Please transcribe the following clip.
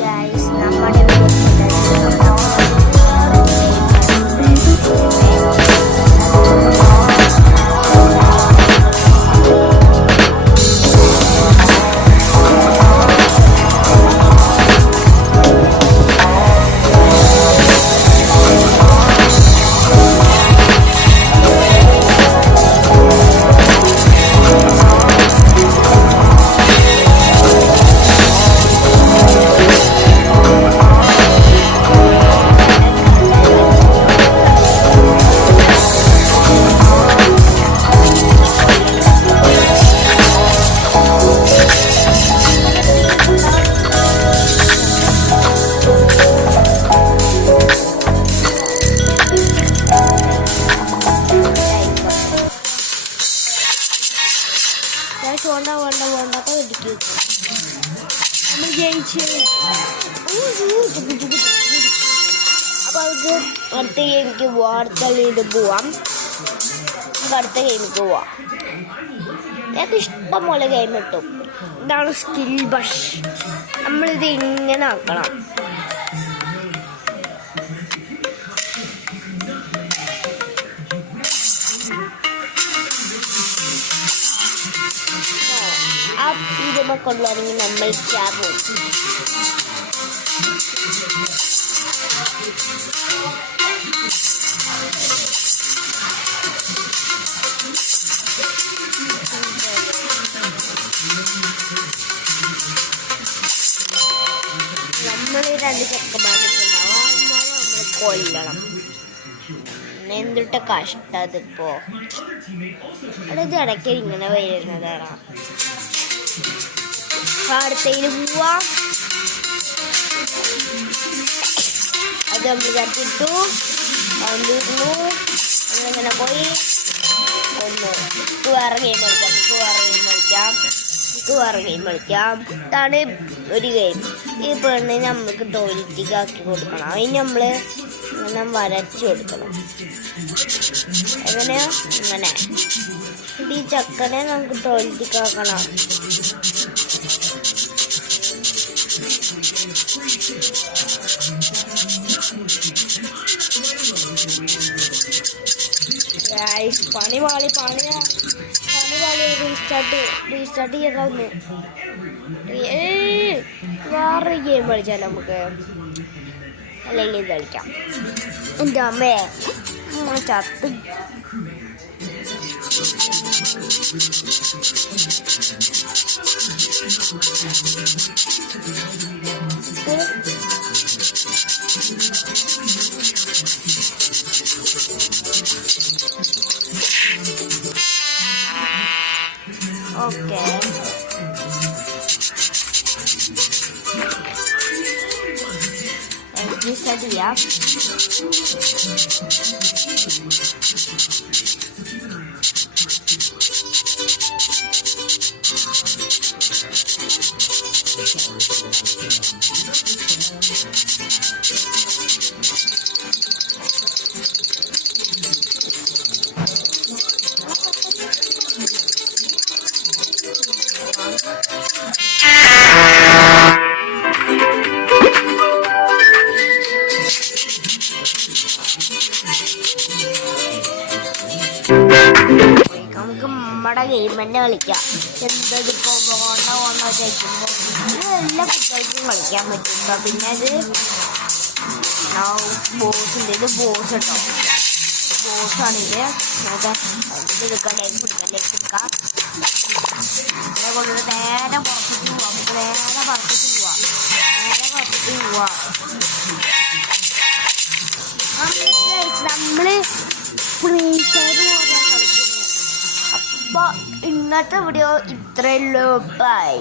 Guys നമ്മുടെ വേണ്ട നമ്മൾ ജയിച്ച് അപ്പൊ അവർക്ക് അടുത്ത ഗെയിമിക്ക് പോവാം. അടുത്ത കളിയിൽ പോവാം. നമുക്ക് അടുത്ത ഗെയിമിക്ക് പോവാം. ഞങ്ങൾക്ക് ഇഷ്ടം പോലെ ഗെയിം കിട്ടും. ഇതാണ് സ്കിൽ ബഷ്. നമ്മളിത് ഇങ്ങനെ ആക്കണം. ആ ഇതിമ കൊണ്ടുവരണമെങ്കിൽ നമ്മൾ ചാവും. നമ്മൾ രണ്ട് ചെക്കന്മാരുണ്ടാവും. നമ്മൾ കൊല്ലണം. എന്തിട്ട കഷ്ടം അതിപ്പോ. അത് ഇടയ്ക്ക് ഇങ്ങനെ വരുന്നതാണ്. അടുത്തതിൽ പോവാ. അത് നമ്മൾ കത്തിട്ടു വന്നിരുന്നു. നമ്മളിങ്ങനെ പോയി ഒന്ന് വേറെ ഗെയിം കളിക്കാം. ഇതാണ് ഒരു ഗെയിം. ഈ പെണ്ണിനെ നമുക്ക് ടോയ്ലറ്റിക്ക് ആക്കി കൊടുക്കണം. അതിന് നമ്മൾ ഇങ്ങനെ വരച്ചു കൊടുക്കണം. എങ്ങനെയാ? ഇങ്ങനെ ഈ ചക്കനെ നമുക്ക് ടോയ്ലറ്റിക്ക് ആക്കണം. പണി പാളി റീസ്റ്റാർട്ട് ചെയ്യണമെന്ന്. വേറെ ഗെയിം കളിച്ചാൽ നമുക്ക് അല്ലെങ്കിൽ ഇത് കളിക്കാം. എൻ്റെ അമ്മേ ചത്ത്. ഓക്കെ റീസ്റ്റാർട്ട് ചെയ്യാം. നമുക്ക് നമ്മുടെ ഗെയിം തന്നെ കളിക്കാം. എന്തതിപ്പോ ഓണ കഴിക്കുമ്പോൾ ഇത് എല്ലാ കുട്ടികൾക്കും കളിക്കാൻ പറ്റും. പിന്നെ അത് ബോസിൻ്റെ ഇത് ബോസ് കേട്ടോ. ബോസാണിത്. നമുക്ക് എടുക്കാം. ലൈഫ് എടുക്കാം. ഇതിനെ കൊണ്ട് നേരെ പുറത്തേക്ക് പോവാം. നമ്മള് ഫ്രീ ഫയർ പോലെ കളിക്കുന്നത്. അപ്പോൾ ഇന്നത്തെ വീഡിയോ ഇത്രയേ ഉള്ളൂ. ബൈ.